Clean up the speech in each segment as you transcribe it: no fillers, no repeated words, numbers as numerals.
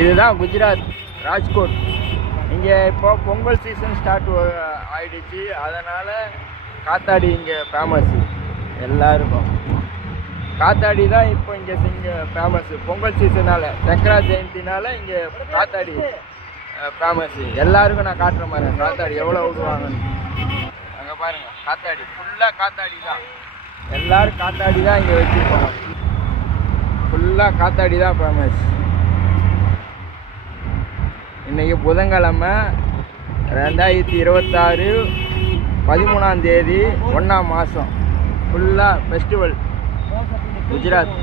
இதுதான் குஜராத் ராஜ்கோட். இங்கே இப்போ பொங்கல் சீசன் ஸ்டார்ட் ஆயிடுச்சு, அதனால் காத்தாடி இங்கே ஃபேமஸ்ஸு. எல்லாருக்கும் காத்தாடி தான் இப்போ இங்கே ஃபேமஸ்ஸு. பொங்கல் சீசனால் சங்கரா ஜெயந்தினால் இங்கே காத்தாடி ஃபேமஸ்ஸு. எல்லாருக்கும் நான் காட்டுற மாதிரி காத்தாடி எவ்வளோ விடுவாங்கன்னு. அங்கே பாருங்கள், காத்தாடி ஃபுல்லாக காத்தாடி தான். எல்லோரும் காத்தாடி தான் இங்கே வச்சுருப்பாங்க. ஃபுல்லாக காத்தாடி தான் ஃபேமஸ். இன்றைக்கி புதன்கிழமை 2026 13ஆம் தேதி 1ஆம் மாதம். ஃபுல்லாக ஃபெஸ்டிவல் குஜராத்.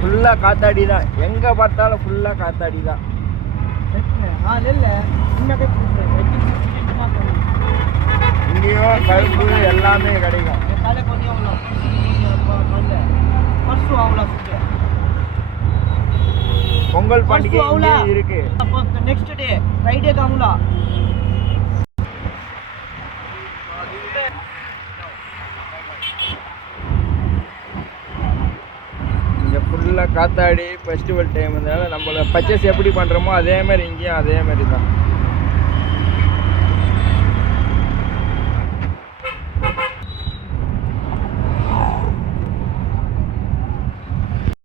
ஃபுல்லாக காத்தாடி தான், எங்கே பார்த்தாலும் ஃபுல்லாக காத்தாடி தான். இங்கேயும் கரும்பு எல்லாமே கிடைக்கும். பொங்கல் பண்டிகை இங்கே இருக்கு. नेक्स्ट डे फ्राइडे का आऊंगा. இங்கே ஃபுல்லாக காத்தாடி ஃபெஸ்டிவல் டைம்னால நம்மளை பர்ச்சேஸ் எப்படி பண்ணுறோமோ அதே மாதிரி இங்கேயும் அதே மாதிரி தான்.